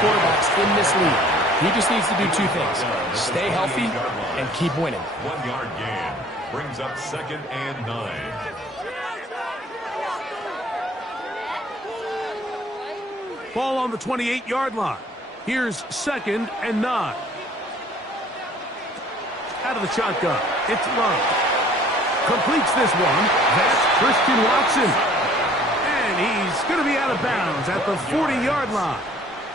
quarterbacks in this league. He just needs to do two things: stay healthy and keep winning. 1 yard gain brings up 2nd and 9. Ball on the 28-yard line. Here's 2nd and 9. Out of the shotgun, it's Love. Completes this one. That's Christian Watson. And he's going to be out of bounds at the 40-yard line.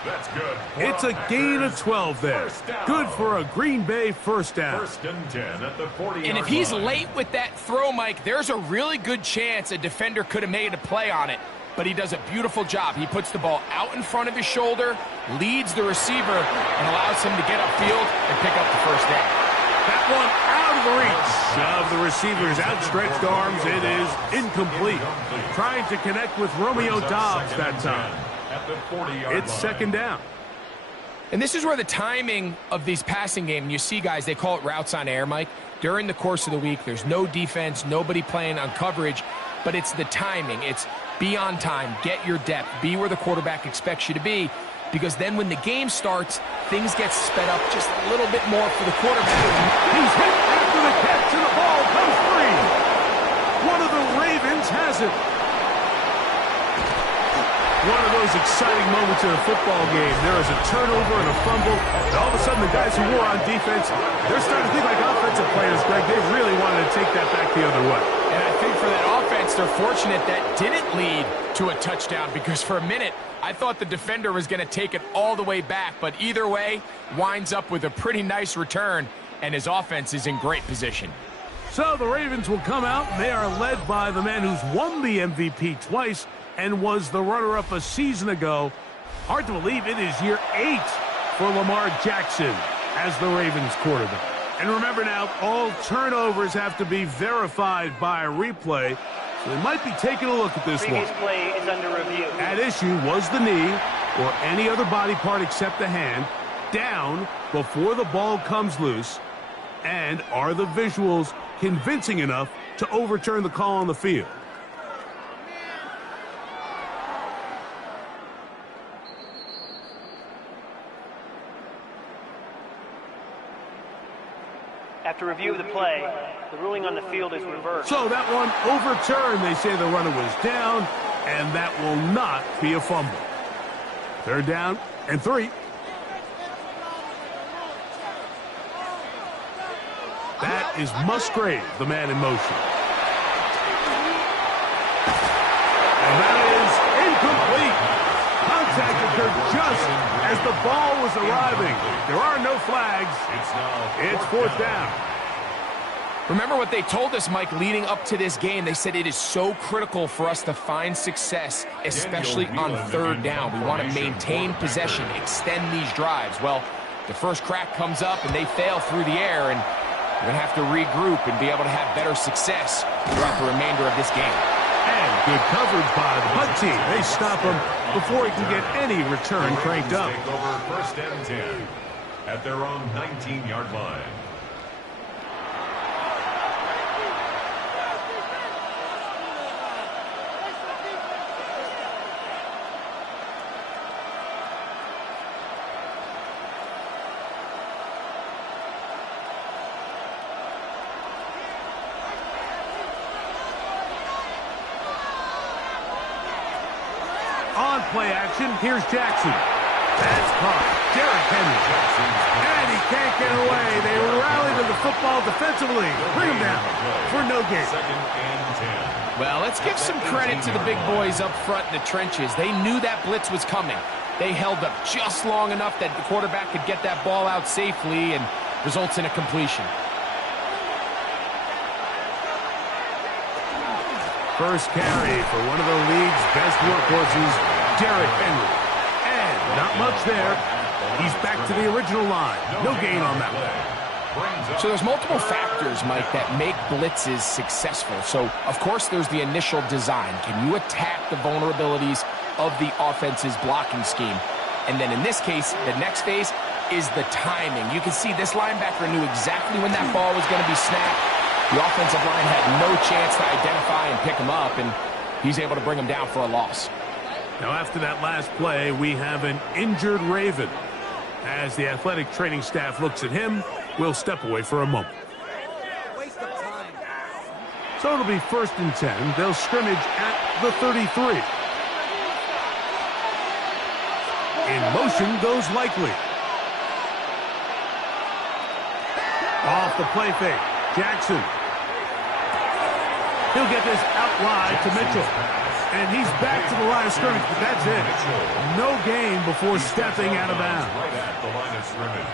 That's good. It's a gain of 12 there. Good for a Green Bay first down. 1st and 10 at the 40-yard line. And if he's late with that throw, Mike, there's a really good chance a defender could have made a play on it. But he does a beautiful job. He puts the ball out in front of his shoulder, leads the receiver, and allows him to get upfield and pick up the first down. That one out of the reach of the receiver's outstretched arms. It is incomplete. Trying to connect with Romeo Doubs that time. It's 2nd down. And this is where the timing of these passing game, you see guys, they call it routes on air, Mike. During the course of the week, there's no defense, nobody playing on coverage, but it's the timing. It's be on time, get your depth, be where the quarterback expects you to be, because then when the game starts, things get sped up just a little bit more for the quarterback. He's hit after the catch, and the ball comes free. One of the Ravens has it. One of those exciting moments in a football game. There is a turnover and a fumble, and all of a sudden the guys who were on defense, they're starting to think like offensive players, Greg. They really wanted to take that back the other way. And I think for that offense, they're fortunate that didn't lead to a touchdown, because for a minute, I thought the defender was going to take it all the way back, but either way, winds up with a pretty nice return, and his offense is in great position. So the Ravens will come out, and they are led by the man who's won the MVP twice and was the runner-up a season ago. Hard to believe it is year 8 for Lamar Jackson as the Ravens quarterback. And remember now, all turnovers have to be verified by a replay, so they might be taking a look at this one. Previous play is under review. At issue was the knee, or any other body part except the hand, down before the ball comes loose. And are the visuals convincing enough to overturn the call on the field? After review of the play, the ruling on the field is reversed. So that one overturned. They say the runner was down, and that will not be a fumble. 3rd down and 3. That is Musgrave, the man in motion. And that is incomplete. Contact occurred just as the ball was arriving. There are no flags. It's 4th down. Remember what they told us, Mike, leading up to this game. They said it is so critical for us to find success, especially on 3rd down. We want to maintain possession, extend these drives. Well, the first crack comes up, and they fail through the air, and we're going to have to regroup and be able to have better success throughout the remainder of this game. And good coverage by the punt team. They stop him before he can get any return cranked up. Take over 1st and 10 at their own 19-yard line. On play action, here's Jackson. That's caught. Derrick Henry. And he can't get away. They rally to the football defensively. Bring him down for no gain. 2nd and 10. Well, let's give some credit to the big boys up front in the trenches. They knew that blitz was coming. They held up just long enough that the quarterback could get that ball out safely, and results in a completion. First carry for one of the league's best workhorses, Derrick Henry. And not much there. He's back to the original line. No gain on that one. So there's multiple factors, Mike, that make blitzes successful. So, of course, there's the initial design. Can you attack the vulnerabilities of the offense's blocking scheme? And then in this case, the next phase is the timing. You can see this linebacker knew exactly when that ball was going to be snapped. The offensive line had no chance to identify and pick him up, and he's able to bring him down for a loss. Now, after that last play, we have an injured Raven. As the athletic training staff looks at him, we'll step away for a moment. So it'll be 1st and 10. They'll scrimmage at the 33. In motion goes Likely. Off the play fake. Jackson. He'll get this out wide to Mitchell. And he's back to the line of scrimmage, but that's it. No gain before stepping out of bounds.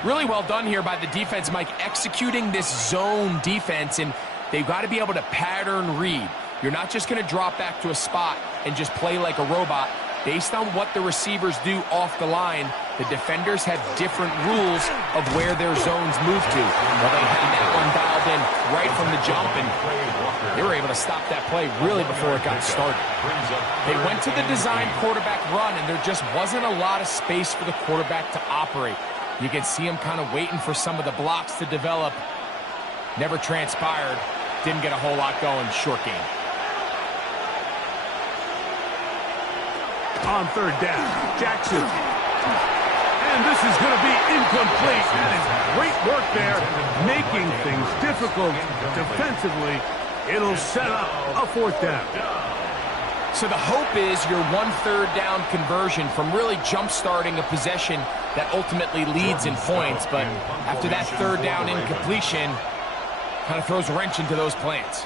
Really well done here by the defense, Mike, executing this zone defense, and they've got to be able to pattern read. You're not just going to drop back to a spot and just play like a robot. Based on what the receivers do off the line, the defenders have different rules of where their zones move to. Well, they had that one dialed in right from the jump, and they were able to stop that play really before it got started. They went to the design quarterback run, and there just wasn't a lot of space for the quarterback to operate. You can see him kind of waiting for some of the blocks to develop. Never transpired. Didn't get a whole lot going. Short game. On 3rd down, Jackson. And this is going to be incomplete. That is great work there, making things difficult defensively. It'll set up a 4th down. So the hope is your 1/3 down conversion from really jump-starting a possession that ultimately leads in points. But after that 3rd down incompletion, kind of throws a wrench into those plans.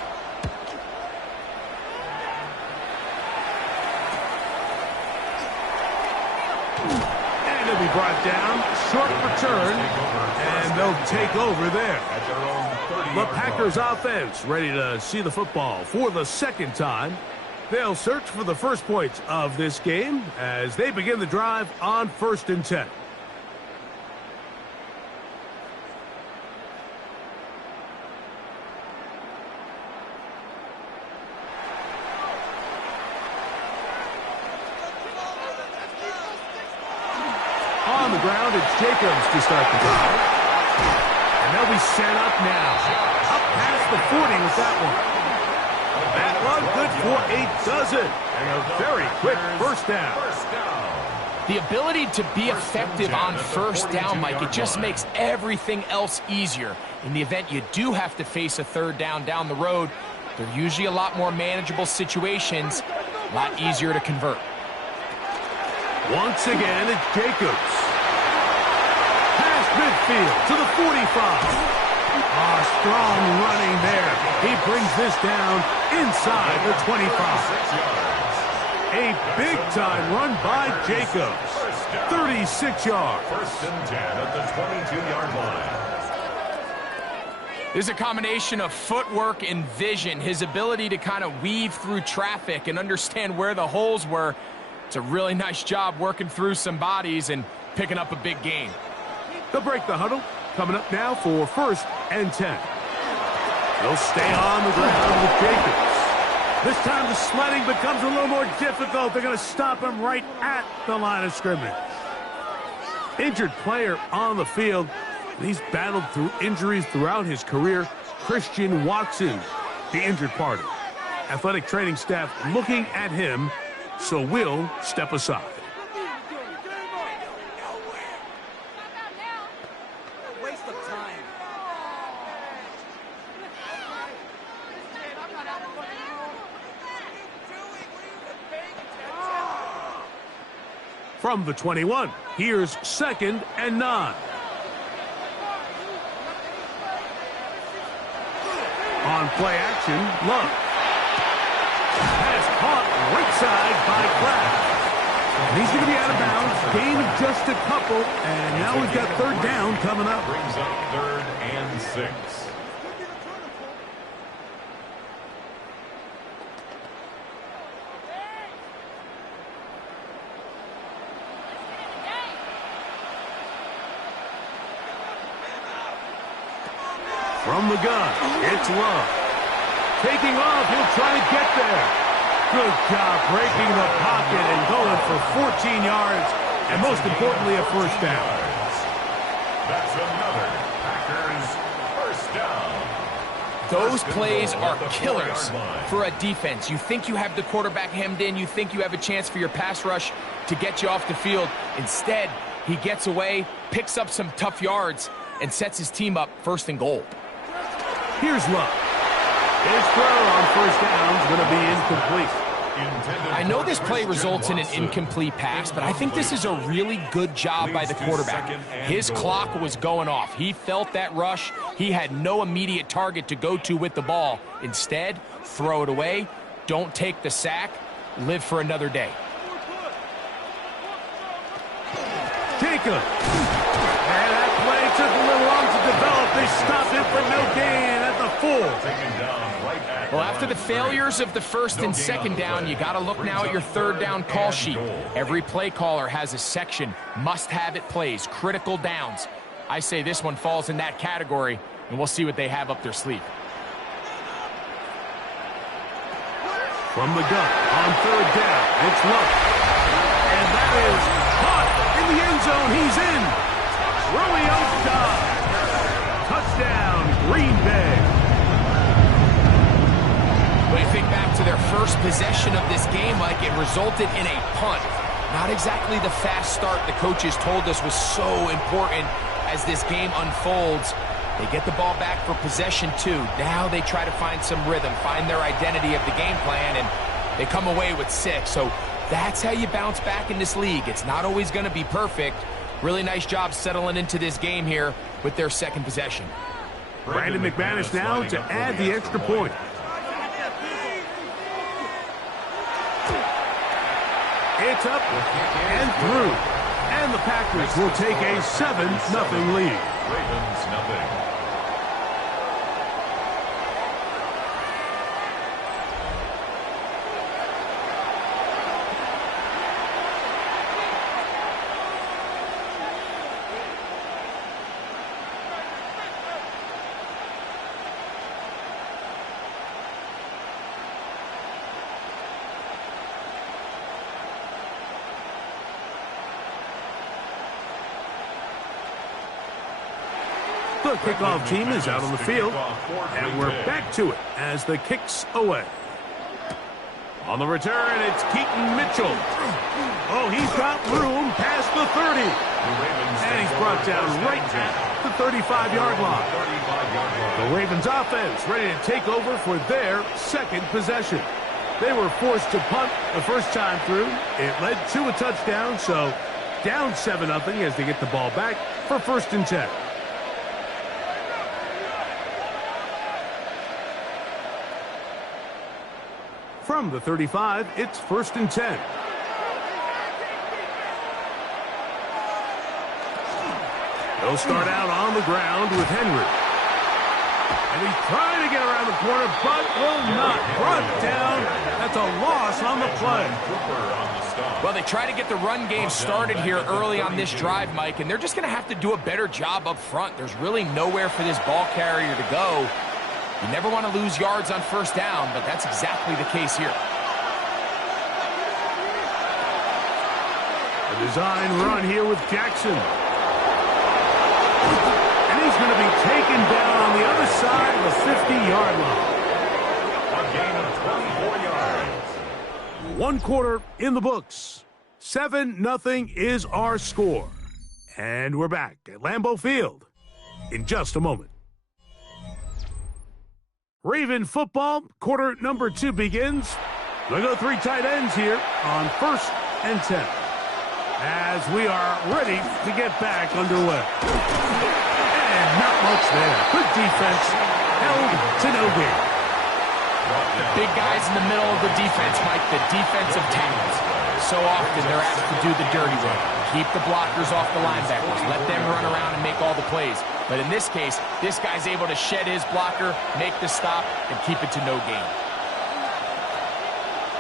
And he'll be brought down. Short return. And they'll take over there. The Packers offense ready to see the football for the 2nd time. They'll search for the first points of this game as they begin the drive on 1st and 10. On the ground, it's Jacobs to start the drive. And they'll be set up now. Up past the 40 with that one. That one good for a dozen. And a very quick 1st down. The ability to be effective on 1st down, Mike, it just makes everything else easier. In the event you do have to face a 3rd down the road, they're usually a lot more manageable situations, a lot easier to convert. Once again, it's Jacobs. Past midfield to the 45. Strong running there. He brings this down inside the 25. A big-time run by Jacobs. 36 yards. 1st and 10 at the 22-yard line. There's a combination of footwork and vision, his ability to kind of weave through traffic and understand where the holes were. It's a really nice job working through some bodies and picking up a big gain. They'll break the huddle. Coming up now for 1st and 10. They'll stay on the ground with Jacobs. This time the sledding becomes a little more difficult. They're going to stop him right at the line of scrimmage. Injured player on the field. He's battled through injuries throughout his career. Christian Watson, the injured party. Athletic training staff looking at him, so we'll step aside. From the 21, here's 2nd and 9. On play action, Love. Pass caught right side by Kraft. And he's going to be out of bounds. Gain of just a couple. And now we've got 3rd down coming up. Brings up 3rd and 6. From the gun, it's Love. Taking off, he'll try to get there. Good job breaking the pocket and going for 14 yards, and most importantly, a 1st down. That's another Packers 1st down. Those plays are killers for a defense. You think you have the quarterback hemmed in. You think you have a chance for your pass rush to get you off the field. Instead, he gets away, picks up some tough yards, and sets his team up 1st and goal. Here's Love. His throw on 1st down is going to be incomplete. I know this play results in an incomplete pass, but I think this is a really good job by the quarterback. His clock was going off. He felt that rush. He had no immediate target to go to with the ball. Instead, throw it away. Don't take the sack. Live for another day. Jacob. And that play took a little long to develop. They stopped it for no gain at the 4. Well, after the failures of the 1st and 2nd down, you got to look now at your 3rd down call sheet. Every play caller has a section, must-have-it plays, critical downs. I say this one falls in that category, and we'll see what they have up their sleeve. From the gun on 3rd down, it's Love. And that is caught in the end zone. He's in. Romeo Dobbs. Touchdown, Green Bay. When you think back to their first possession of this game, Mike, it resulted in a punt. Not exactly the fast start the coaches told us was so important as this game unfolds. They get the ball back for possession 2. Now they try to find some rhythm, find their identity of the game plan, and they come away with 6. So that's how you bounce back in this league. It's not always going to be perfect. Really nice job settling into this game here with their 2nd possession. Brandon McManus now to add the extra point. It's up and through. And the Packers will take a 7-0 lead. Ravens nothing. The kickoff team is out on the field, and we're back to it as the kick's away. On the return, it's Keaton Mitchell. Oh, he's got room past the 30. And he's brought down right at the 35-yard line. The Ravens offense ready to take over for their 2nd possession. They were forced to punt the first time through. It led to a touchdown, so down 7-0 as they get the ball back for 1st and 10. From the 35, it's 1st and 10. They'll start out on the ground with Henry. And he's trying to get around the corner, but will not. Brought down. That's a loss on the play. Well, they try to get the run game started here early on this drive, Mike, and they're just going to have to do a better job up front. There's really nowhere for this ball carrier to go. You never want to lose yards on 1st down, but that's exactly the case here. A design run here with Jackson. And he's going to be taken down on the other side of the 50-yard line. A gain of 24 yards. 1 quarter in the books. 7-0 is our score. And we're back at Lambeau Field in just a moment. Raven football, quarter number 2 begins. We'll go 3 tight ends here on 1st and 10. As we are ready to get back underway. And not much there. Good defense, held to no gain. The big guys in the middle of the defense, Mike, the defensive tackles. So often they're asked to do the dirty work. Keep the blockers off the linebackers. Let them run around and make all the plays. But in this case, this guy's able to shed his blocker, make the stop, and keep it to no gain.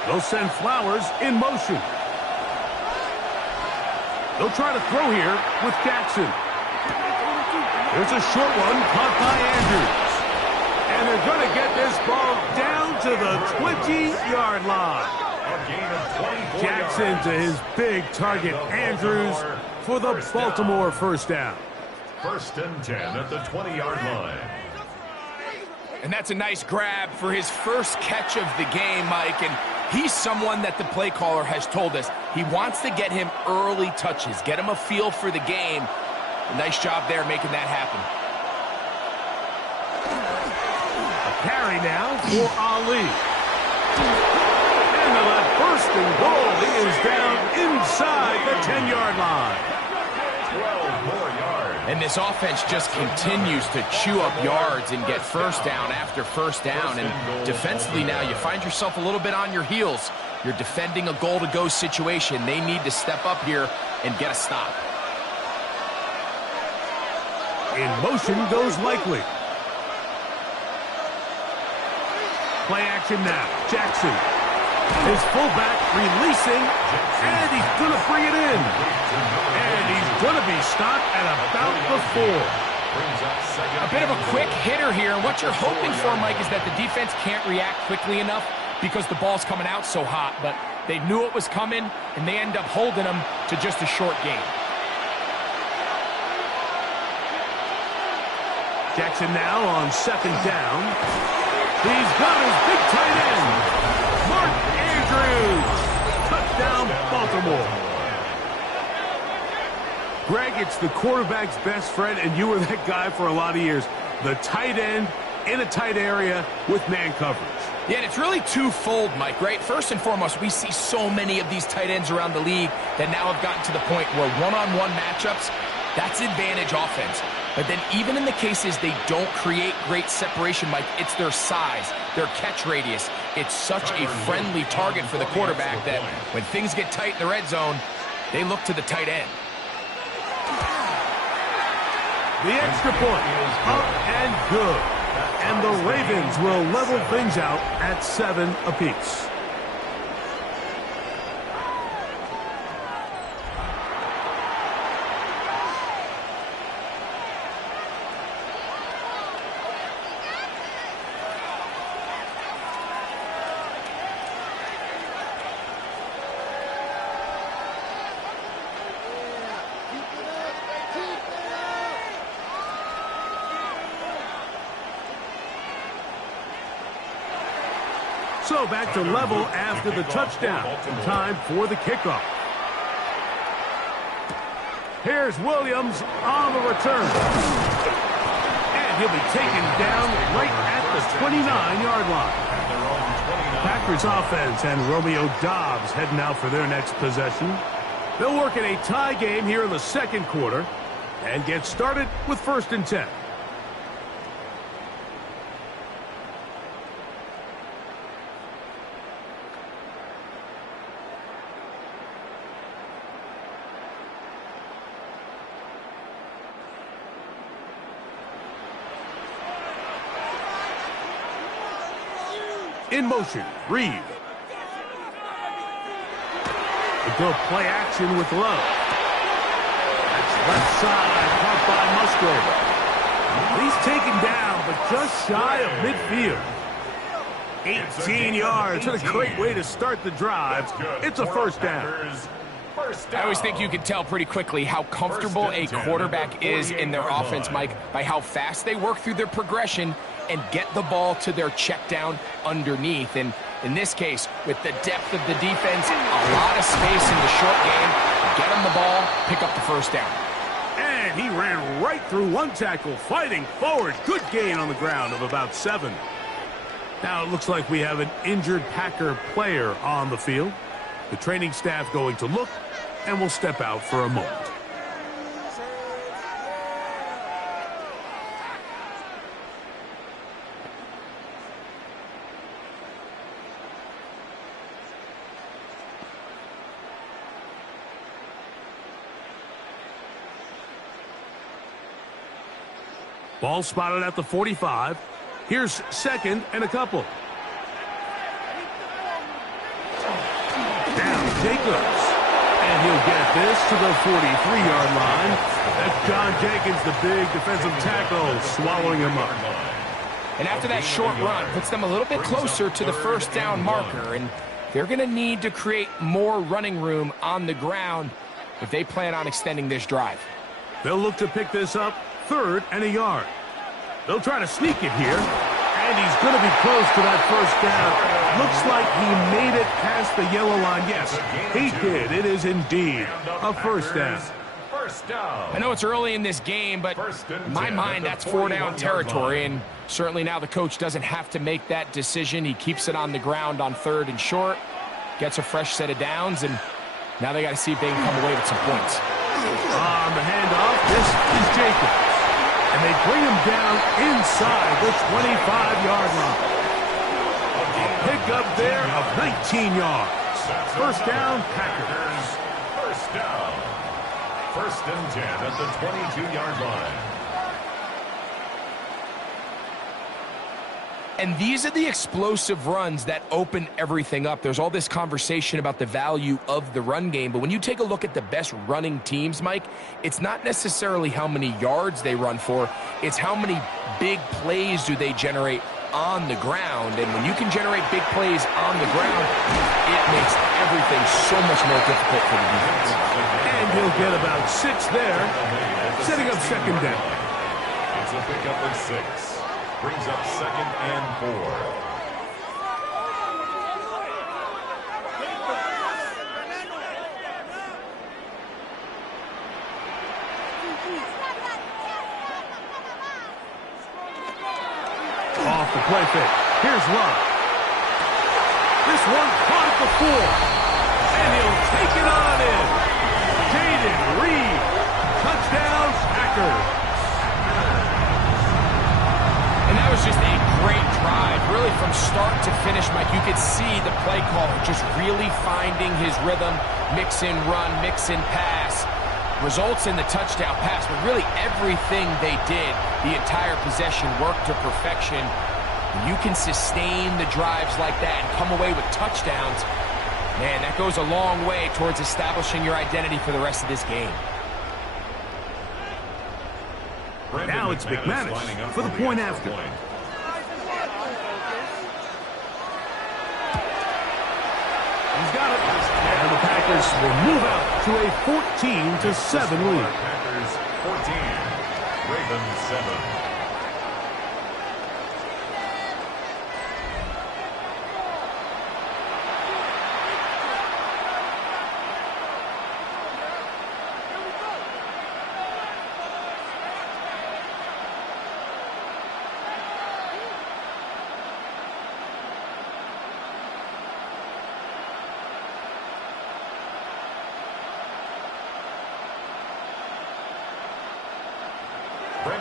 They'll send Flowers in motion. They'll try to throw here with Jackson. There's a short one caught by Andrews. And they're going to get this ball down to the 20-yard line. Jackson to his big target, Andrews, for the Baltimore 1st down. 1st and 10 at the 20-yard line. And that's a nice grab for his first catch of the game, Mike. And he's someone that the play caller has told us he wants to get him early touches, get him a feel for the game. A nice job there making that happen. A carry now for Ali. And that first and goal is down inside the 10-yard line. 12 more yards. And this offense just continues to chew up yards and get first down after first down. And defensively now, you find yourself a little bit on your heels. You're defending a goal-to-go situation. They need to step up here and get a stop. In motion goes Likely. Play action now. Jackson. His fullback releasing, and he's going to bring it in. And he's going to be stopped at about the 4. A bit of a quick hitter here. And what you're hoping for, Mike, is that the defense can't react quickly enough because the ball's coming out so hot. But they knew it was coming, and they end up holding them to just a short gain. Jackson now on second down. He's got his big tight end, Mark Andrews. Touchdown, Baltimore. Greg, it's the quarterback's best friend, and you were that guy for a lot of years. The tight end in a tight area with man coverage. Yeah, and it's really twofold, Mike, right? First and foremost, we see so many of these tight ends around the league that now have gotten to the point where one-on-one matchups, that's advantage offense. But then even in the cases they don't create great separation, Mike, it's their size, their catch radius. It's such a friendly target for the quarterback that when things get tight in the red zone, they look to the tight end. The extra point is up and good. And the Ravens will level things out at 7 apiece. So back to level after the touchdown. Time for the kickoff. Here's Williams on the return. And he'll be taken down right at the 29-yard line. Packers offense and Romeo Doubs heading out for their next possession. They'll work in a tie game here in the second quarter and get started with 1st and 10. In motion, Reed. A good play action with Love. That's left side, caught by Musgrove. He's taken down, but just shy of midfield. 18 yards. What a great way to start the drive. It's a first down. I always think you can tell pretty quickly how comfortable a quarterback is in their offense, Mike, by how fast they work through their progression and get the ball to their check down underneath. And in this case, with the depth of the defense, a lot of space in the short game, get them the ball, pick up the first down. And he ran right through one tackle, fighting forward. Good gain on the ground of about 7. Now it looks like we have an injured Packer player on the field. The training staff going to look, and will step out for a moment. Ball spotted at the 45. Here's 2nd and a couple. Down Jacobs. And he'll get this to the 43-yard line. That's John Jenkins, the big defensive tackle, swallowing him up. And after that short run, puts them a little bit closer to the first down marker. And they're going to need to create more running room on the ground if they plan on extending this drive. They'll look to pick this up 3rd and a yard. They'll try to sneak it here. And he's going to be close to that first down. Looks like he made it past the yellow line. Yes, he did. It is indeed a first down. I know it's early in this game, but in my mind, that's 4-down territory, and certainly now the coach doesn't have to make that decision. He keeps it on the ground on 3rd and short, gets a fresh set of downs, and now they got to see if they can come away with some points. On the handoff, this is Jacobs. And they bring him down inside the 25-yard line. A pickup there of 19 yards. First down, Packers. First down. 1st and 10 at the 22-yard line. And these are the explosive runs that open everything up. There's all this conversation about the value of the run game, but when you take a look at the best running teams, Mike, it's not necessarily how many yards they run for, it's how many big plays do they generate on the ground. And when you can generate big plays on the ground, it makes everything so much more difficult for the defense. And he'll get about 6 there, setting up 2nd down. It's a pickup of 6. Brings up 2nd and 4. Off the play fake. Here's Love. This one caught at the 4. And he'll take it on in. Jaden Reed. Touchdown, Packers. And that was just a great drive. Really from start to finish, Mike, you could see the play caller just really finding his rhythm. Mix in run, mix in pass. Results in the touchdown pass, but really everything they did, the entire possession worked to perfection. When you can sustain the drives like that and come away with touchdowns, man, that goes a long way towards establishing your identity for the rest of this game. Now it's McManus for the point after. He's got it. And the Packers will move out to a 14-7 lead. Packers 14, Ravens 7.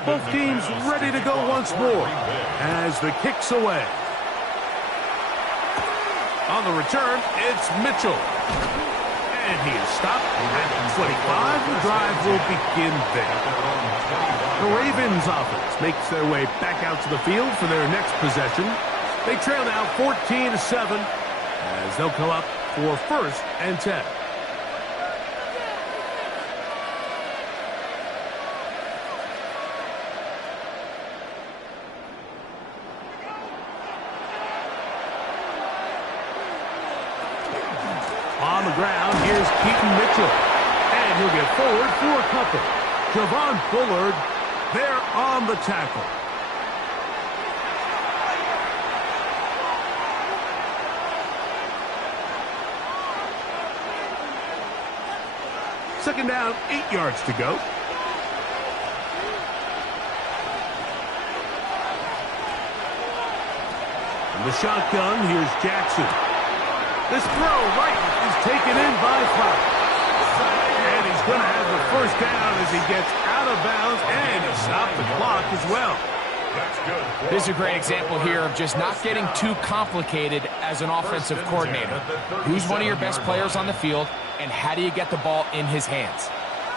Both teams ready to go once more as the kick's away. On the return, it's Mitchell. And he is stopped at 25. The drive will begin there. The Ravens offense makes their way back out to the field for their next possession. They trail now 14-7 as they'll come up for 1st and 10. On the ground, here's Keaton Mitchell. And he'll get forward for a couple. Javon Bullard there on the tackle. Second down, 8 yards to go. In the shotgun, here's Jackson. This throw right is taken in by Flowers. And he's going to have the first down as he gets out of bounds, and he stopped the clock as well. This is a great example here of just not getting too complicated as an offensive coordinator. Who's one of your best players on the field, and how do you get the ball in his hands?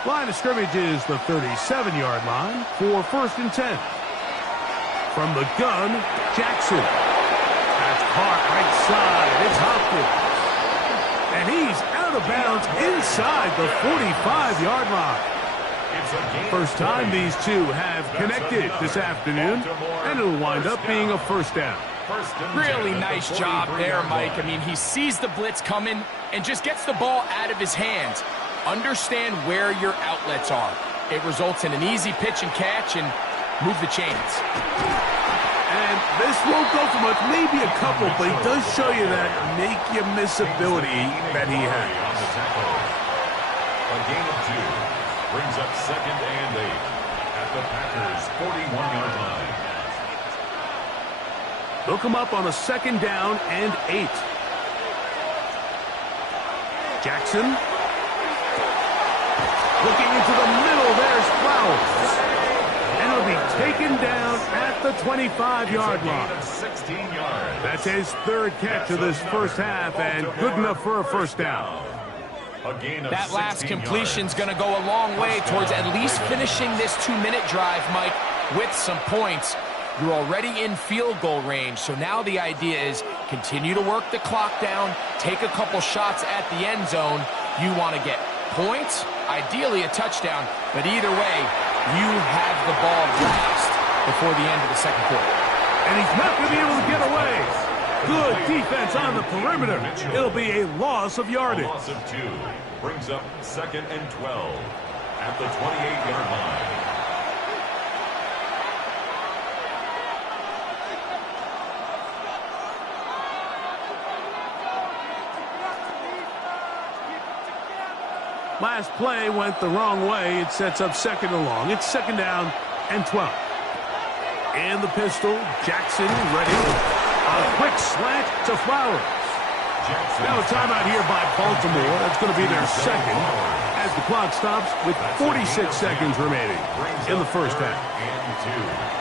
Line of scrimmage is the 37-yard line for 1st and 10. From the gun, Jackson. That's caught right side. It's Hopkins. And he's out of bounds inside the 45-yard line. First time these two have connected this afternoon, and it'll wind up being a first down. Really nice job there, Mike. I mean, he sees the blitz coming and just gets the ball out of his hands. Understand where your outlets are. It results in an easy pitch and catch and move the chains. And this won't go for much, maybe a couple, but he does show you that make-you-miss ability that he has. A gain of 2 brings up 2nd and 8 at the Packers' 41-yard line. They'll come up on a 2nd down and 8. Jackson. Looking into the middle, there's Flowers. And he'll be taken down at the 25-yard line. 16 yards. That's his 3rd catch of this first half, and good enough for a first down. That last completion's going to go a long way towards at least finishing this 2-minute drive, Mike, with some points. You're already in field goal range, so now the idea is continue to work the clock down, take a couple shots at the end zone. You want to get points, ideally a touchdown, but either way, you have the ball last before the end of the second quarter. And he's not going to be able to get away. Good defense on the perimeter. It'll be a loss of yardage. A loss of 2 brings up 2nd and 12 at the 28-yard line. Last play went the wrong way. It sets up 2nd and long. It's 2nd down and 12. And the pistol, Jackson ready. A quick slant to Flowers. Now a timeout here by Baltimore. That's going to be their 2nd as the clock stops with 46 seconds remaining in the first half.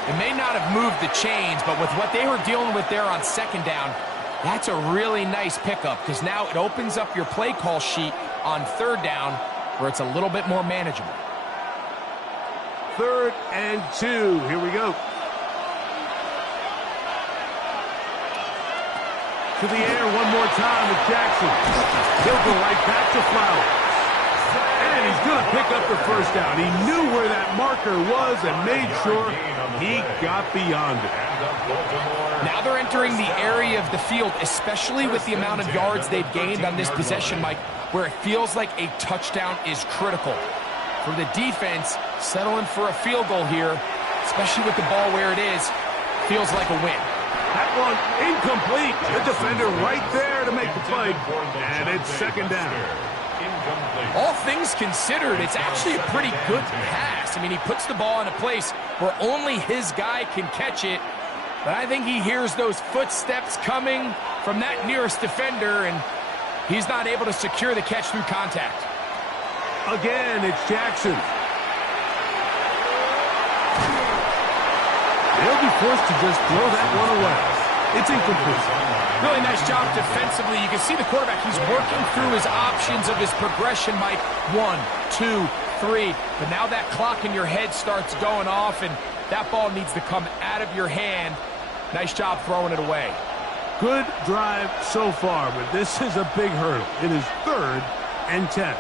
It may not have moved the chains, but with what they were dealing with there on 2nd down, that's a really nice pickup because now it opens up your play call sheet on 3rd down where it's a little bit more manageable. 3rd and 2. Here we go. To the air one more time with Jackson. He'll go right back to Flowers. And he's going to pick up the first down. He knew where that marker was and made sure he got beyond it. Now they're entering the area of the field, especially with the amount of yards they've gained on this possession, Mike, where it feels like a touchdown is critical. For the defense, settling for a field goal here, especially with the ball where it is, feels like a win. That one incomplete. The defender right there to make the play. And it's 2nd down. All things considered, it's actually a pretty good pass. I mean, he puts the ball in a place where only his guy can catch it. But I think he hears those footsteps coming from that nearest defender, and he's not able to secure the catch through contact. Again, it's Jackson. They'll be forced to just throw that one away. It's incomplete. Really nice job defensively. You can see the quarterback. He's working through his options of his progression, Mike. 1, 2, 3. But now that clock in your head starts going off, and that ball needs to come out of your hand. Nice job throwing it away. Good drive so far, but this is a big hurdle. It is 3rd and 10.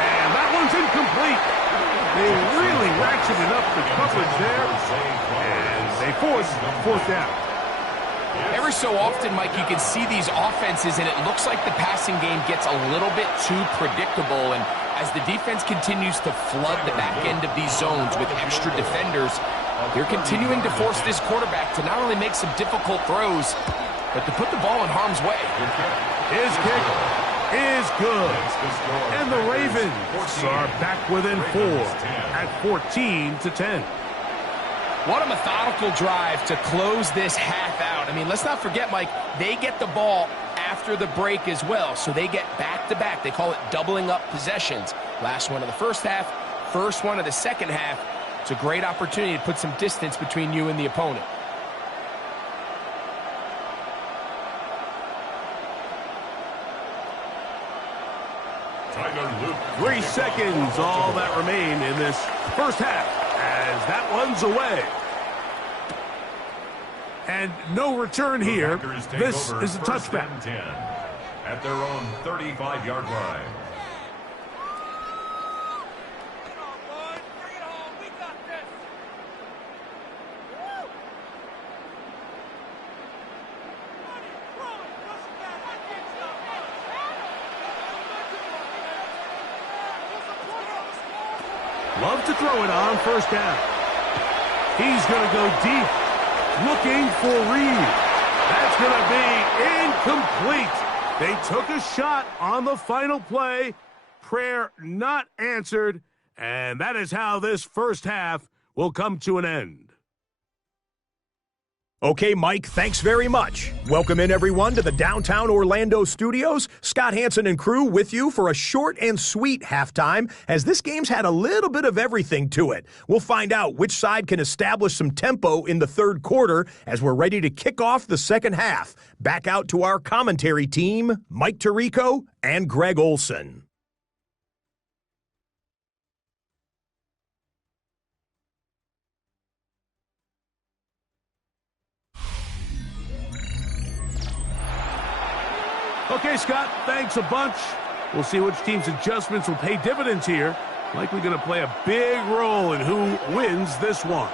And that one's incomplete. They really ratcheted up the coverage there, and they force 4th down. Every so often, Mike, you can see these offenses, and it looks like the passing game gets a little bit too predictable. And as the defense continues to flood the back end of these zones with extra defenders, they're continuing to force this quarterback to not only make some difficult throws, but to put the ball in harm's way. His kick is good. And the Ravens are back within 4 at 14-10. What a methodical drive to close this half out. I mean, let's not forget, Mike, they get the ball after the break as well, so they get back-to-back. They call it doubling up possessions. Last one of the first half, first one of the second half. It's a great opportunity to put some distance between you and the opponent. Tyler Luke. 3 seconds, all that remain in this first half as that one's away. And no return here. This is a touchback. At their own 35-yard line. Love to throw it on first down. He's going to go deep, looking for Reed. That's going to be incomplete. They took a shot on the final play. Prayer not answered, and that is how this first half will come to an end. Okay, Mike, thanks very much. Welcome in, everyone, to the downtown Orlando studios. Scott Hansen and crew with you for a short and sweet halftime, as this game's had a little bit of everything to it. We'll find out which side can establish some tempo in the third quarter as we're ready to kick off the second half. Back out to our commentary team, Mike Tirico and Greg Olson. Okay, Scott, thanks a bunch. We'll see which team's adjustments will pay dividends here. Likely going to play a big role in who wins this one.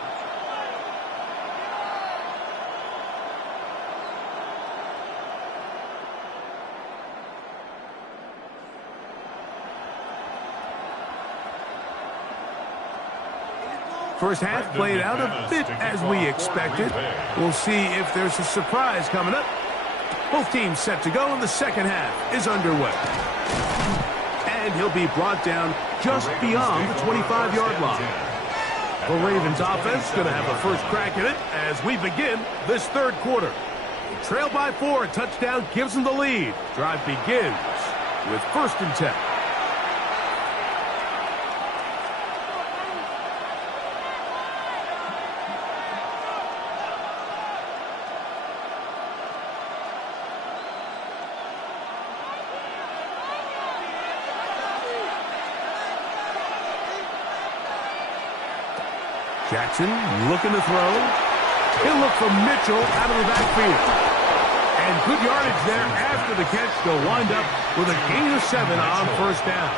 First half played out a bit as we expected. We'll see if there's a surprise coming up. Both teams set to go, and the second half is underway. And he'll be brought down just beyond the 25-yard line. The Ravens offense going to have a first crack at it as we begin this third quarter. Trail by 4, a touchdown gives them the lead. Drive begins with 1st and 10. Jackson looking to throw. He'll look for Mitchell out of the backfield. And good yardage there after the catch. They'll wind up with a gain of 7 on first down.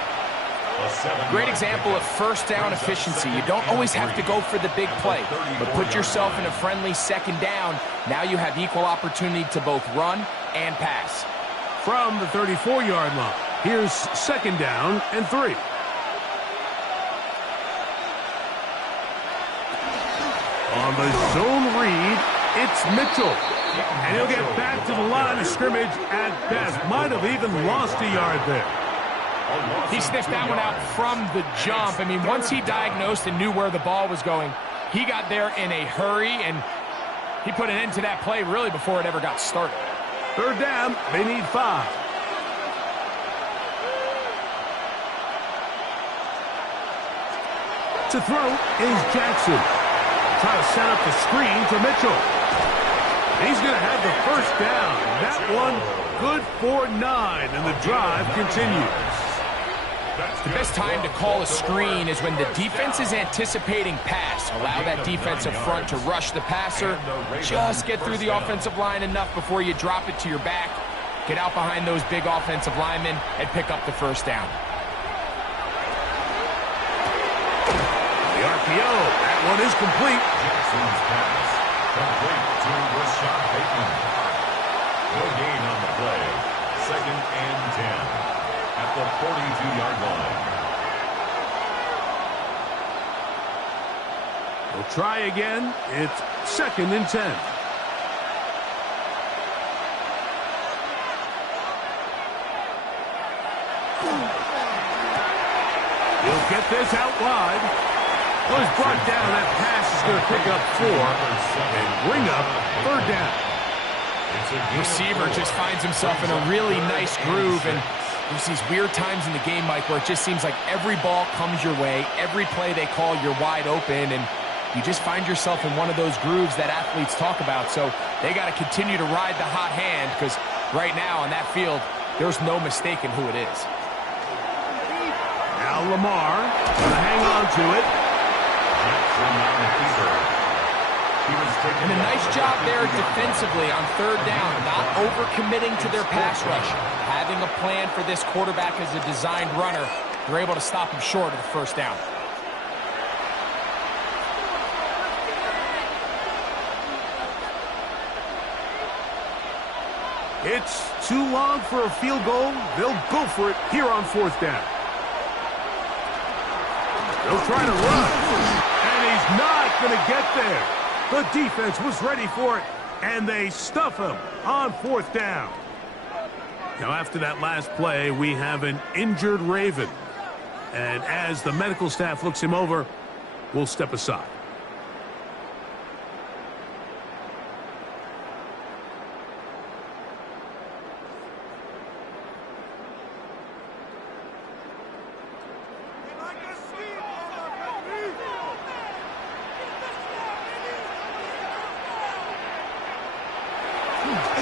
Great example of first down efficiency. You don't always have to go for the big play, but put yourself in a friendly second down. Now you have equal opportunity to both run and pass. From the 34-yard line, here's 2nd down and 3. On the zone read, it's Mitchell. And he'll get back to the line of scrimmage at best. Might have even lost a yard there. He sniffed that one out from the jump. I mean, once he diagnosed and knew where the ball was going, he got there in a hurry, and he put an end to that play really before it ever got started. 3rd down, they need 5. To throw is Jackson. Try to set up the screen to Mitchell. He's going to have the first down. That one good for 9, and the drive continues. The best time to call a screen is when the defense is anticipating pass. Allow that defensive front to rush the passer. Just get through the offensive line enough before you drop it to your back. Get out behind those big offensive linemen and pick up the first down. The RPO, that one is complete. Jackson's pass, complete to Rashad Bateman. No gain on the play. 2nd and 10 at the 42-yard line. We'll try again. It's 2nd and 10. He'll get this out wide. Well, he's brought down. That pass is going to pick up 4 and bring up 3rd down. Receiver just finds himself in a really nice groove, and there's these weird times in the game, Mike, where it just seems like every ball comes your way, every play they call, you're wide open, and you just find yourself in one of those grooves that athletes talk about. So they got to continue to ride the hot hand, because right now on that field, there's no mistaking who it is. Now Lamar going to hang on to it. And a nice job there defensively on 3rd down, not overcommitting to their pass rush. Having a plan for this quarterback as a designed runner, they're able to stop him short of the first down. It's too long for a field goal. They'll go for it here on 4th down. They'll try to run. And he's not going to get there. The defense was ready for it, and they stuff him on 4th down. Now, after that last play, we have an injured Raven. And as the medical staff looks him over, we'll step aside.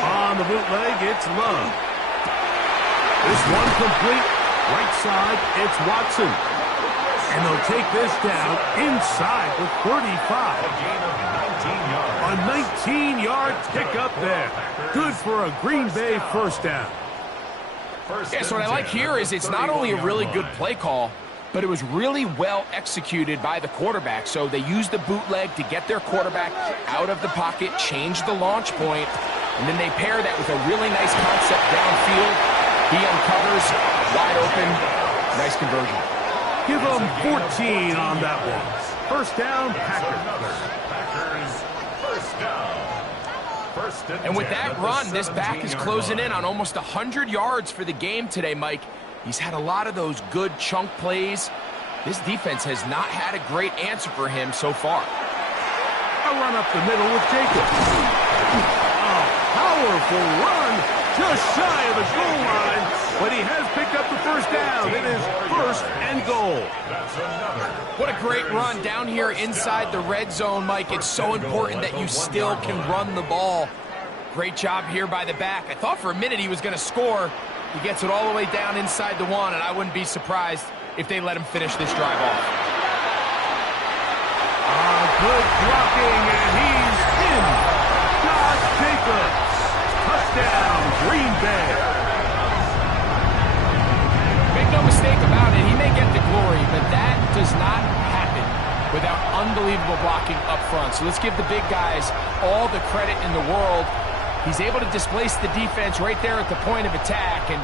On the bootleg, it's Love. This one complete. Right side, it's Watson. And they'll take this down inside the 35. A 19-yard pickup there. Good for a Green Bay 1st down. Yeah, so what I like here is it's not only a really good play call, but it was really well executed by the quarterback. So they used the bootleg to get their quarterback out of the pocket, change the launch point, and then they pair that with a really nice concept downfield. He uncovers, wide open, nice conversion. Give them 14 on that one. 1st down, Packers. First down. And with that run, this back is closing in on almost 100 yards for the game today, Mike. He's had a lot of those good chunk plays. This defense has not had a great answer for him so far. A run up the middle with Jacobs. A powerful run. Just shy of the goal line, but he has picked up the 1st down. It is 1st and goal. What a great run down here inside the red zone, Mike. It's so important that you still can run the ball. Great job here by the back. I thought for a minute he was going to score. He gets it all the way down inside the 1, and I wouldn't be surprised if they let him finish this drive off. Good blocking, and he's in. Josh Jacobs. Touchdown, Green Bay. Make no mistake about it, he may get the glory, but that does not happen without unbelievable blocking up front. So let's give the big guys all the credit in the world. He's able to displace the defense right there at the point of attack, and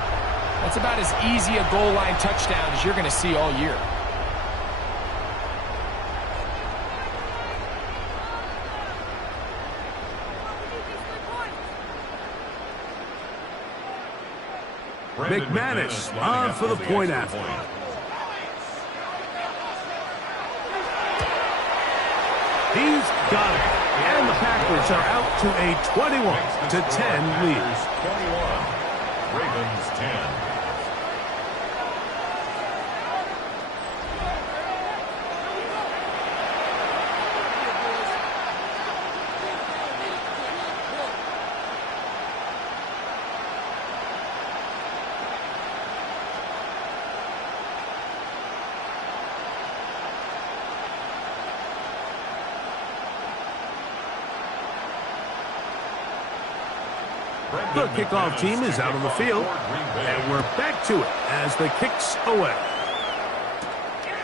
that's about as easy a goal line touchdown as you're going to see all year. McManus on for the point after. He's got it. And the Packers are out to a 21-10 lead. 21. Ravens 10. The kickoff team is out on the field, and we're back to it as the kicks away.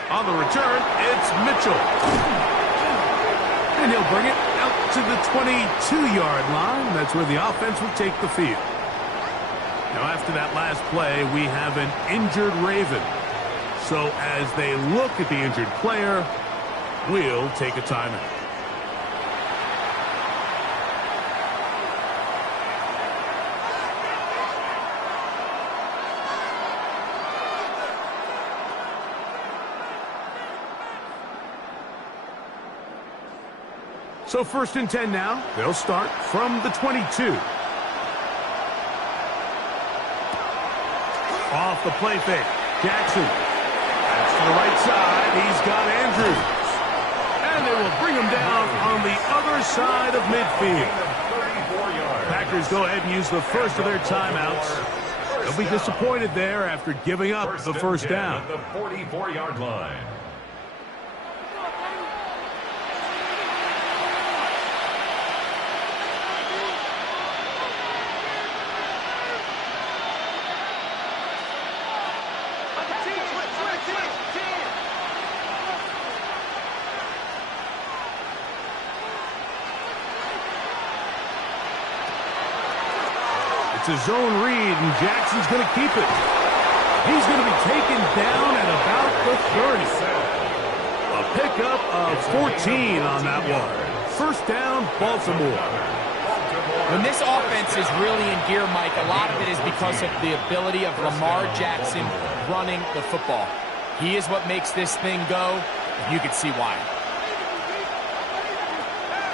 On the return, it's Mitchell. And he'll bring it out to the 22-yard line. That's where the offense will take the field. Now, after that last play, we have an injured Raven. So as they look at the injured player, we'll take a timeout. So 1st and 10 now. They'll start from the 22. Off the play fake. Jackson. That's to the right side. He's got Andrews. And they will bring him down on the other side of midfield. Packers go ahead and use the first of their timeouts. They'll be disappointed there after giving up the 1st down. At the 44-yard line. It's a zone read, and Jackson's going to keep it. He's going to be taken down at about the 30. Pickup of 14 on that one. First down, Baltimore. When this offense is really in gear, Mike, a lot of it is because of the ability of Lamar Jackson running the football. He is what makes this thing go. You can see why.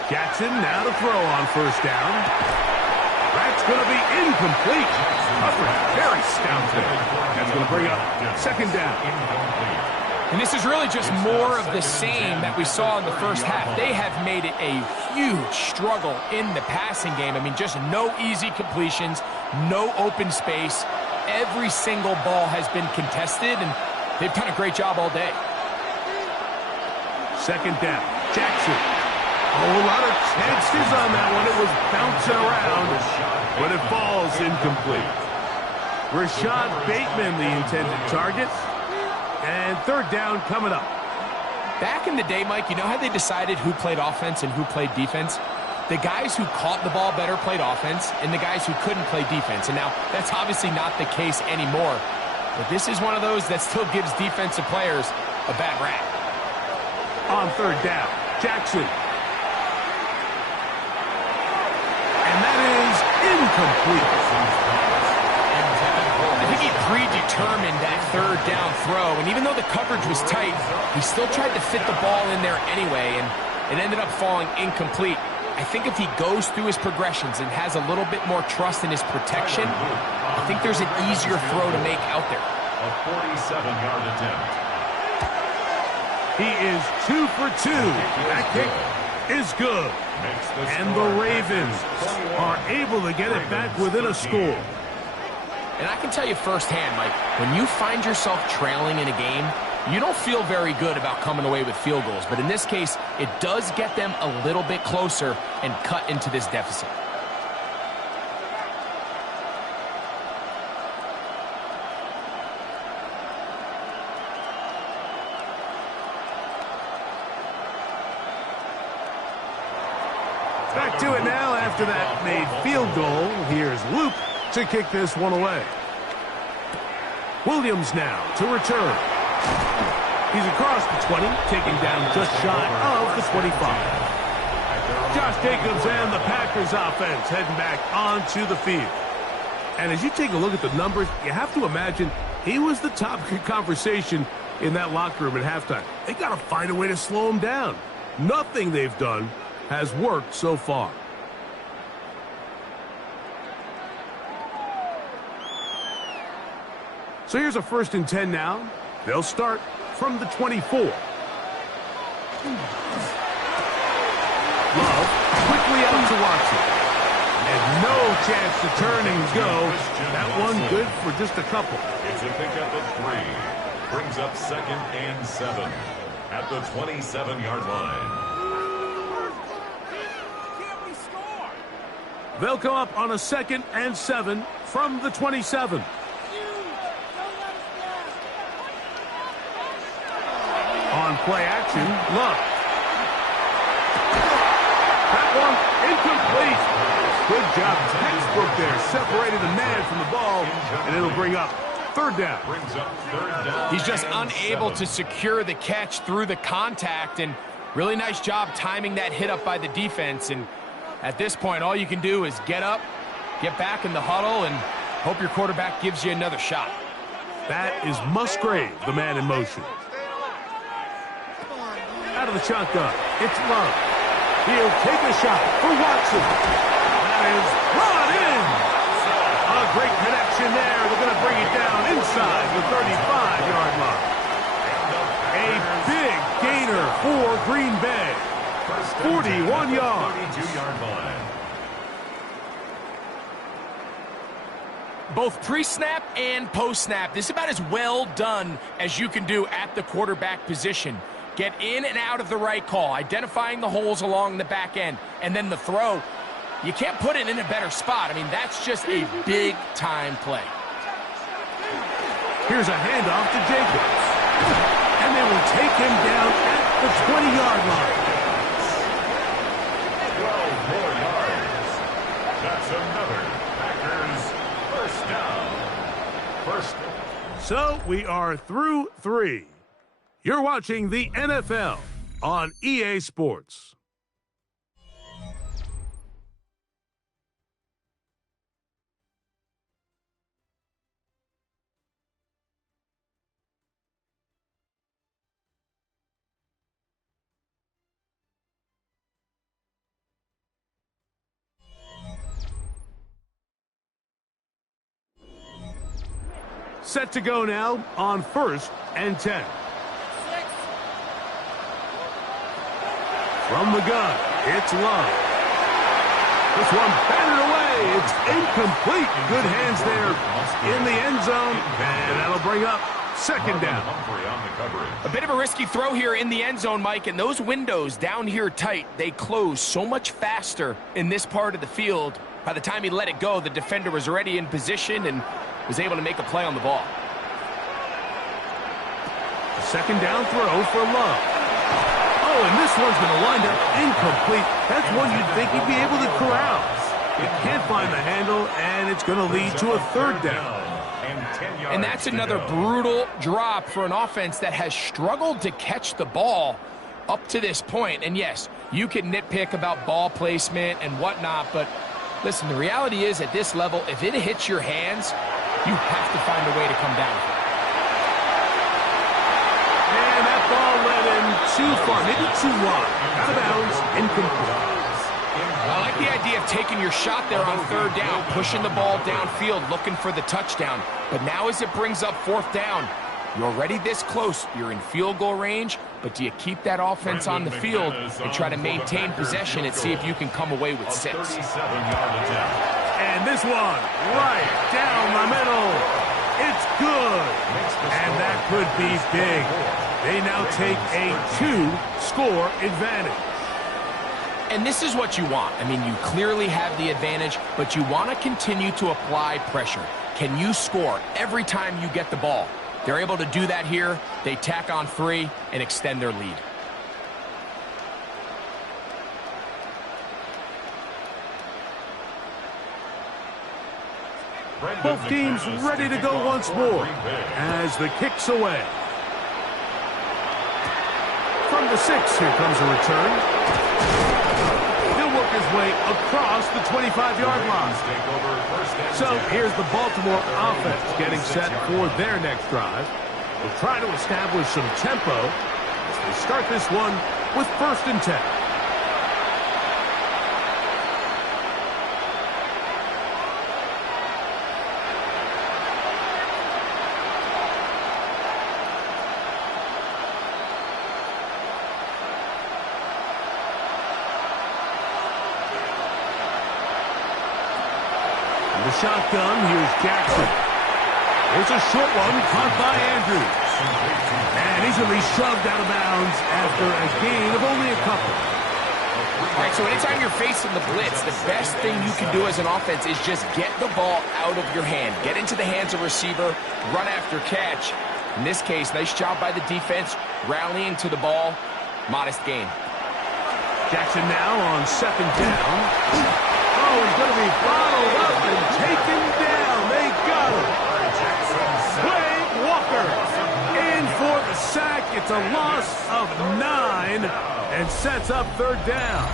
Jackson now to throw on first down. That's going to be incomplete. Coverage very stout there. That's going to bring up second down. And this is really just more of the same that we saw in the first half. They have made it a huge struggle in the passing game. I mean, just no easy completions, no open space. Every single ball has been contested, and they've done a great job all day. Second down, Jackson. A lot of chances on that one. It was bouncing around, but it falls incomplete. Rashad Bateman, the intended target. And third down coming up. Back in the day, Mike, you know how they decided who played offense and who played defense? The guys who caught the ball better played offense, and the guys who couldn't play defense. And now, that's obviously not the case anymore. But this is one of those that still gives defensive players a bad rap. On third down, Jackson. And that is incomplete. I think he predetermined that third down throw, and even though the coverage was tight, he still tried to fit the ball in there anyway, and it ended up falling incomplete. I think if he goes through his progressions and has a little bit more trust in his protection, I think there's an easier throw to make out there. A 47-yard attempt. He is 2 for 2. That kick is good. And the Ravens are able to get it back within a score. And I can tell you firsthand, Mike, when you find yourself trailing in a game, you don't feel very good about coming away with field goals. But in this case, it does get them a little bit closer and cut into this deficit. Back to it now after that made field goal. Here's Luke to kick this one away. Williams now to return. He's across the 20, taking down just shy of the 25. Josh Jacobs and the Packers offense heading back onto the field. And as you take a look at the numbers, you have to imagine he was the topic of conversation in that locker room at halftime. They got to find a way to slow him down. Nothing they've done has worked so far. So here's a 1st and 10 now. They'll start from the 24. Love quickly out to Watson. And no chance to turn and go. That one good for just a couple. It's a pickup of 3. Brings up 2nd and 7 at the 27-yard line. They'll come up on a 2nd and 7 from the 27. On play action, Love. That one incomplete. Good job, textbook there. Separated the man from the ball, and it'll bring up third down. He's just unable to secure the catch through the contact, and really nice job timing that hit up by the defense. And at this point, all you can do is get up, get back in the huddle, and hope your quarterback gives you another shot. That is Musgrave, the man in motion. Out of the shotgun, it's Love. He'll take a shot for Watson. That is brought in. A great connection there. They're going to bring it down inside the 35-yard line. A big gainer for Green Bay. 41 yards. 32-yard line. Both pre-snap and post-snap, this is about as well done as you can do at the quarterback position. Get in and out of the right call, identifying the holes along the back end, and then the throw. You can't put it in a better spot. I mean, that's just a big-time play. Here's a handoff to Jacobs. And they will take him down at the 20-yard line. 12 more yards. That's another Packers first down. First. So we are through 3. You're watching the NFL on EA Sports. Set to go now on 1st and 10. From the gun, it's Love. This one batted away. It's incomplete. Good hands there in the end zone, and that'll bring up 2nd down. A bit of a risky throw here in the end zone, Mike, and those windows down here tight, they close so much faster in this part of the field. By the time he let it go, the defender was already in position and was able to make a play on the ball. A 2nd down throw for Love. Oh, and this one's going to wind up incomplete. That's one you'd think he'd be able to corral. He can't find the handle, and it's going to lead to a 3rd down. And that's another brutal drop for an offense that has struggled to catch the ball up to this point. And yes, you can nitpick about ball placement and whatnot, but listen, the reality is at this level, if it hits your hands, you have to find a way to come down with it. And that ball led in too far, maybe too wide. Out of bounds, incomplete. I like the idea of taking your shot there on 3rd down, pushing the ball downfield, looking for the touchdown. But now as it brings up 4th down, you're already this close. You're in field goal range, but do you keep that offense on the field and try to maintain possession and see if you can come away with 6? And this one, right down the middle. It's good. And that could be big. They now take a 2-score advantage. And this is what you want. I mean, you clearly have the advantage, but you want to continue to apply pressure. Can you score every time you get the ball? They're able to do that here. They tack on 3 and extend their lead. Both teams ready to go once more as the kick's away. From the 6, here comes a return. He'll work his way across the 25-yard line. So here's the Baltimore offense getting set for their next drive. They'll try to establish some tempo as they start this one with 1st and 10. The shotgun, here's Jackson. There's a short one caught by Andrews. And he's going to be shoved out of bounds after a gain of only a couple. All right, so anytime you're facing the blitz, the best thing you can do as an offense is just get the ball out of your hand. Get into the hands of receiver, run after catch. In this case, nice job by the defense, rallying to the ball. Modest gain. Jackson now on 2nd down. Oh, he's going to be bottled up and taken down. They got him. Blake Walker in for the sack. It's a loss of 9 and sets up 3rd down.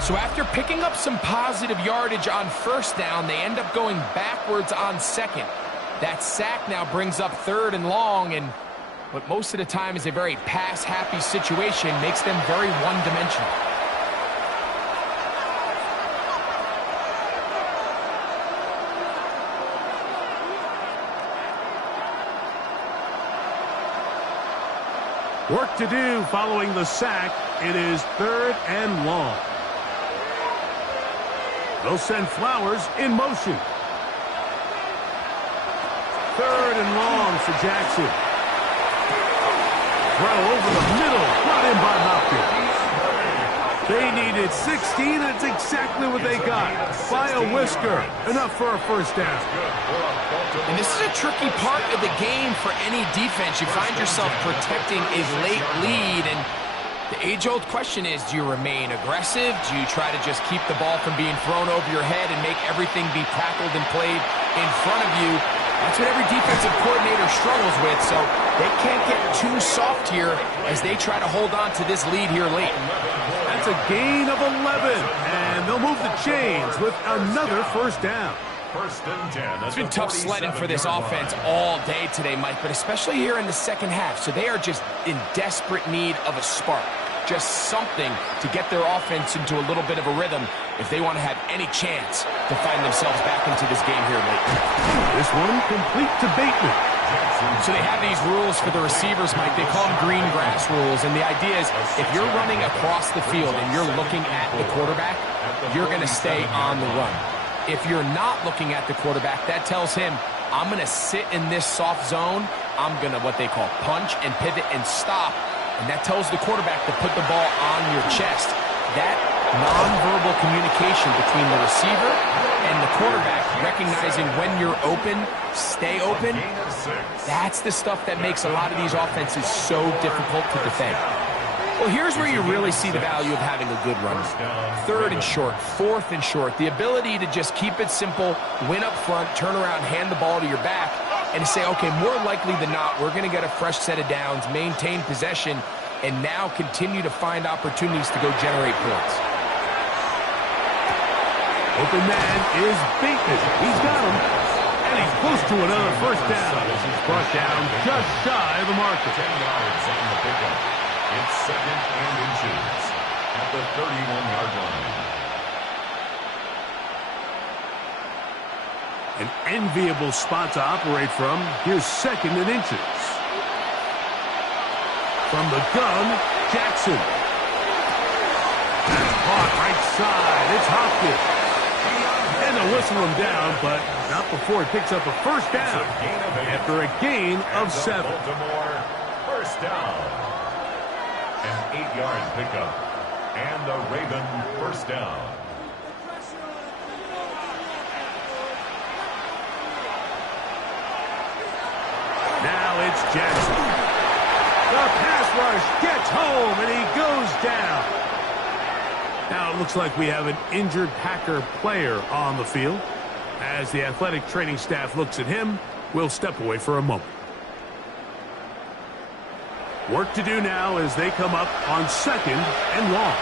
So after picking up some positive yardage on 1st down, they end up going backwards on 2nd. That sack now brings up 3rd and long, and what most of the time is a very pass-happy situation makes them very one-dimensional. Work to do following the sack. It is 3rd and long. They'll send Flowers in motion. 3rd and long for Jackson. Throw over the middle, brought in by Hopkins. They needed 16, and it's exactly what they got. By a whisker, enough for a 1st down. And this is a tricky part of the game for any defense. You find yourself protecting a late lead, and the age-old question is, do you remain aggressive? Do you try to just keep the ball from being thrown over your head and make everything be tackled and played in front of you? That's what every defensive coordinator struggles with, so they can't get too soft here as they try to hold on to this lead here late. That's a gain of 11, and they'll move the chains with another first down. First and 10. It's been tough sledding for this offense all day today, Mike, but especially here in the second half. So they are just in desperate need of a spark, just something to get their offense into a little bit of a rhythm if they want to have any chance to find themselves back into this game here late. This one complete to Bateman. So they have these rules for the receivers, Mike. They call them green grass rules, and the idea is if you're running across the field and you're looking at the quarterback, you're going to stay on the run. If you're not looking at the quarterback, that tells him, I'm going to sit in this soft zone. I'm going to what they call punch and pivot and stop. And that tells the quarterback to put the ball on your chest. That nonverbal communication between the receiver and the quarterback, recognizing when you're open, stay open, that's the stuff that makes a lot of these offenses so difficult to defend. Well, here's where you really see the value of having a good run. Third and short, fourth and short, the ability to just keep it simple, win up front, turn around, hand the ball to your back, and to say, okay, more likely than not, we're going to get a fresh set of downs, maintain possession, and now continue to find opportunities to go generate points. Open man is Bateman. He's got him. And he's close to another first down. He's brought down just shy of the marker. 10 yards on the pickup. It's second and inches at the 31-yard line. An enviable spot to operate from. Here's second and inches. From the gun, Jackson. That's caught right side. It's Hopkins. And they'll whistle him down, but not before he picks up a first down after a gain of 7. Baltimore, first down. An 8-yard pickup. And the Raven first down. Now it's Jackson. The pass rush gets home, and he goes down. Now it looks like we have an injured Packer player on the field. As the athletic training staff looks at him, we'll step away for a moment. Work to do now as they come up on second and long.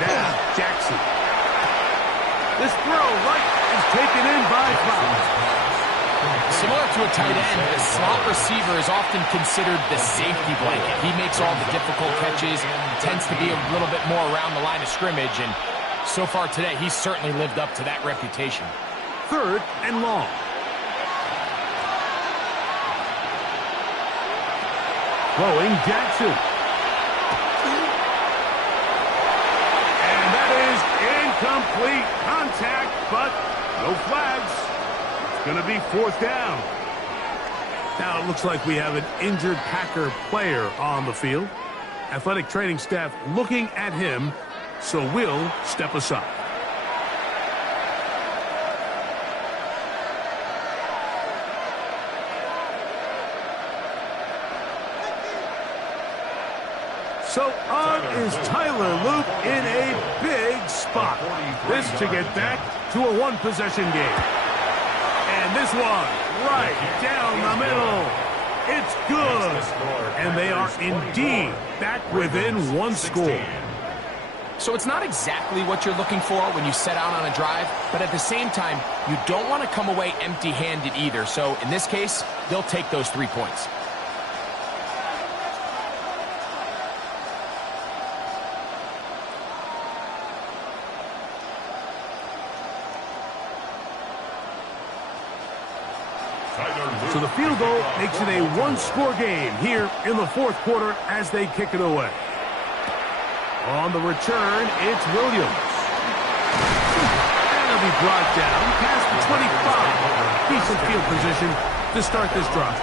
Now Jackson. This throw right is taken in by Flowers. Similar to a tight end, the slot receiver is often considered the safety blanket. He makes all the difficult catches, tends to be a little bit more around the line of scrimmage, and so far today, he's certainly lived up to that reputation. Third and long. Throwing Jackson. And that is incomplete contact, but no flags. It's going to be fourth down. Now it looks like we have an injured Packer player on the field. Athletic training staff looking at him, so we'll step aside. So on is Tyler Luke in a big spot. This to get back to a one-possession game. And this one right down the middle. It's good. And they are indeed back within one score. So it's not exactly what you're looking for when you set out on a drive, but at the same time, you don't want to come away empty-handed either. So in this case, they'll take those 3 points. So the field goal makes it a one-score game here in the fourth quarter as they kick it away. On the return, it's Williams. And he'll be brought down past the 25. Decent field position to start this drive.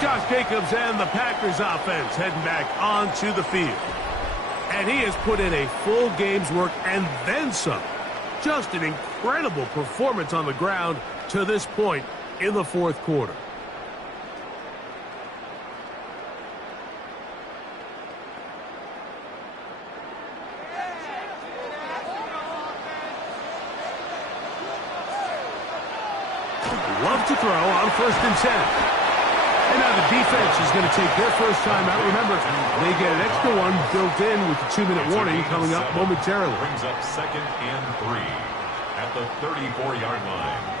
Josh Jacobs and the Packers offense heading back onto the field. And he has put in a full game's work and then some. Just an incredible performance on the ground to this point in the fourth quarter. to throw on 1st and 10. And now the defense is going to take their first time out. Remember, they get an extra one built in with the 2-minute warning coming up momentarily. Brings up 2nd and 3 at the 34-yard line.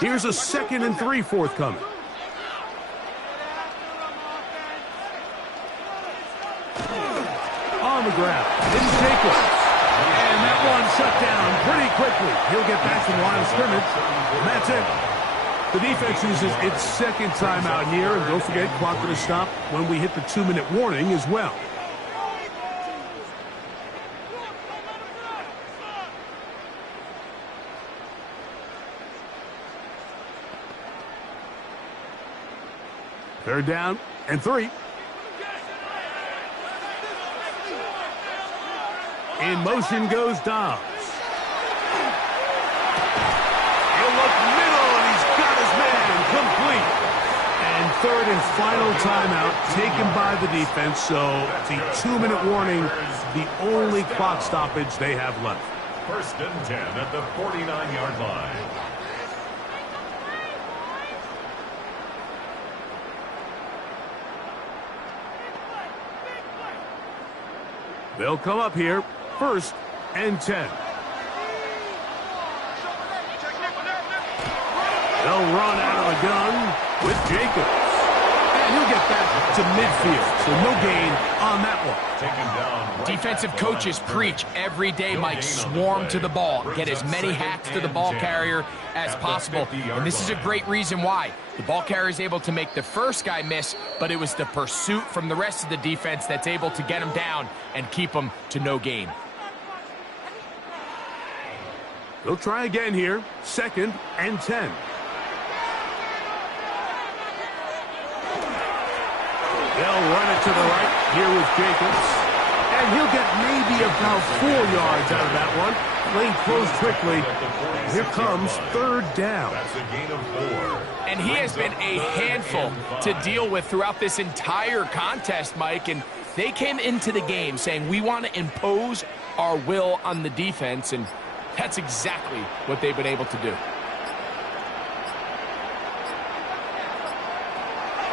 Here's a 2nd and 3 forthcoming. On the ground, it's Jacobs. And that one shut down pretty quickly. He'll get back to the line of scrimmage. And that's it. The defense uses its 2nd timeout here. And don't forget, clock going to stop when we hit the 2-minute warning as well. Third down and 3. In motion goes Dobbs. He'll look middle, and he's got his man complete. And 3rd and final timeout taken by the defense, so the 2-minute warning, the only clock stoppage they have left. 1st and 10 at the 49-yard line. They'll come up here, 1st and 10. They'll run out of the gun with Jacobs. And he'll get back to midfield, so no gain on that one. Taken down right. Defensive coaches preach every day, Mike, swarm to the ball. Get as many hacks to the ball carrier as possible. And this is a great reason why. The ball carrier is able to make the first guy miss, but it was the pursuit from the rest of the defense that's able to get him down and keep him to no gain. They'll try again here, 2nd and 10. They'll run it to the right here with Jacobs. And he'll get maybe about 4 yards out of that one. Lane closed quickly. Here comes 3rd down. That's a gain of 4. And he has been a handful to deal with throughout this entire contest, Mike. And they came into the game saying, we want to impose our will on the defense. And that's exactly what they've been able to do.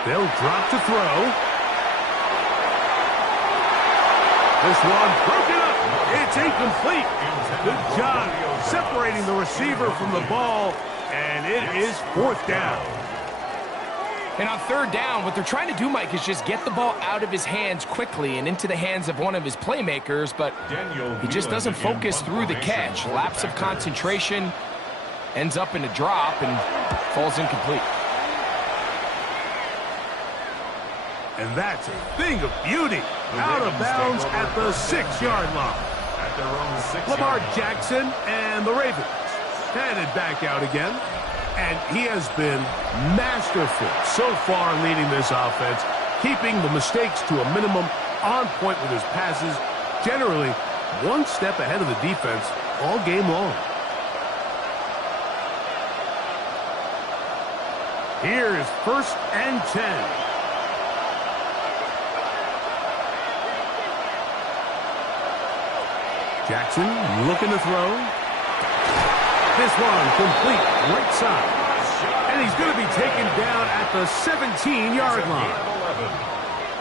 They'll drop to throw. This one broken up. It's incomplete. Good job separating the receiver from the ball, and it is 4th down. And on 3rd down, what they're trying to do, Mike, is just get the ball out of his hands quickly and into the hands of one of his playmakers, but he just doesn't focus through the catch. Lapse of concentration, ends up in a drop, and falls incomplete. And that's a thing of beauty. Out of bounds at the 6-yard line. At their own 6 Lamar yard line. Jackson and the Ravens headed back out again. And he has been masterful so far leading this offense, keeping the mistakes to a minimum, on point with his passes, generally one step ahead of the defense all game long. Here is 1st and 10. Jackson looking to throw. This one complete right side. And he's going to be taken down at the 17-yard line.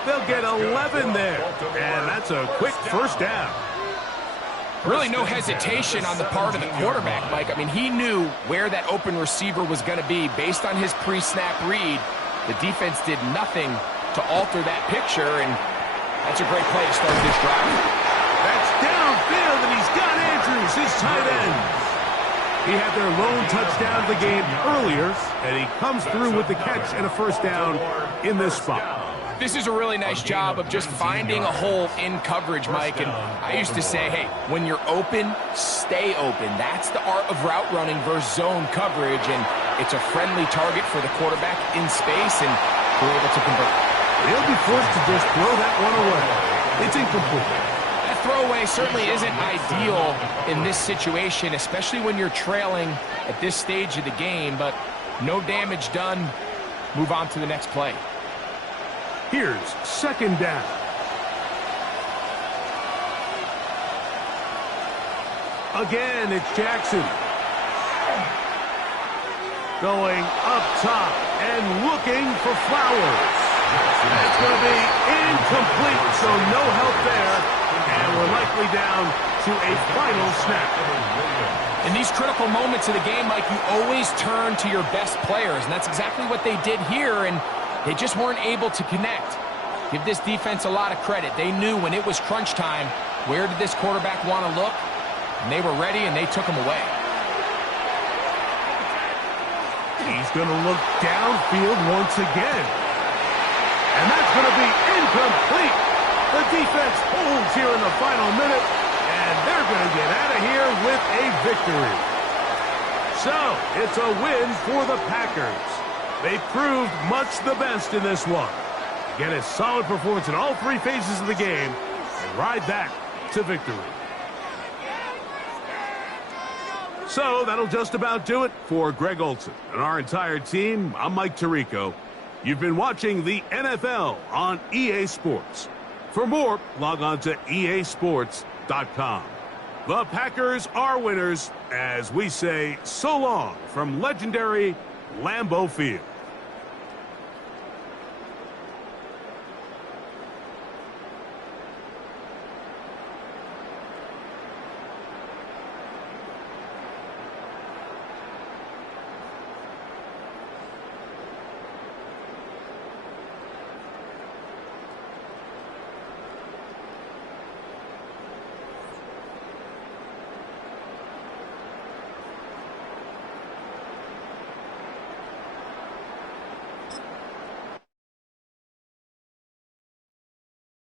They'll get 11 there. And that's a quick 1st down. Really no hesitation on the part of the quarterback, Mike. I mean, he knew where that open receiver was going to be based on his pre-snap read. The defense did nothing to alter that picture, and that's a great play to start this drive. That's downfield, and he's got Andrews, his tight end. He had their lone touchdown of the game earlier, and he comes through with the catch and a 1st down in this spot. This is a really nice job of just finding a hole in coverage, Mike. And I used to say, hey, when you're open, stay open. That's the art of route running versus zone coverage, and it's a friendly target for the quarterback in space, and we're able to convert. He'll be forced to just throw that one away. It's incomplete. Throwaway certainly isn't ideal in this situation, especially when you're trailing at this stage of the game, but no damage done. Move on to the next play. Here's second down. Again, it's Jackson. Going up top and looking for Flowers. That's going to be incomplete, so no help there. And we're likely down to a final snap. In these critical moments of the game, Mike, you always turn to your best players, and that's exactly what they did here, and they just weren't able to connect. Give this defense a lot of credit. They knew when it was crunch time, where did this quarterback want to look? And they were ready, and they took him away. He's going to look downfield once again. And that's going to be incomplete. The defense holds here in the final minute, and they're going to get out of here with a victory. So, it's a win for the Packers. They proved much the best in this one. Get a solid performance in all three phases of the game and ride that to victory. So that'll just about do it for Greg Olson and our entire team. I'm Mike Tirico. You've been watching the NFL on EA Sports. For more, log on to easports.com. The Packers are winners as we say so long from legendary Lambeau Field.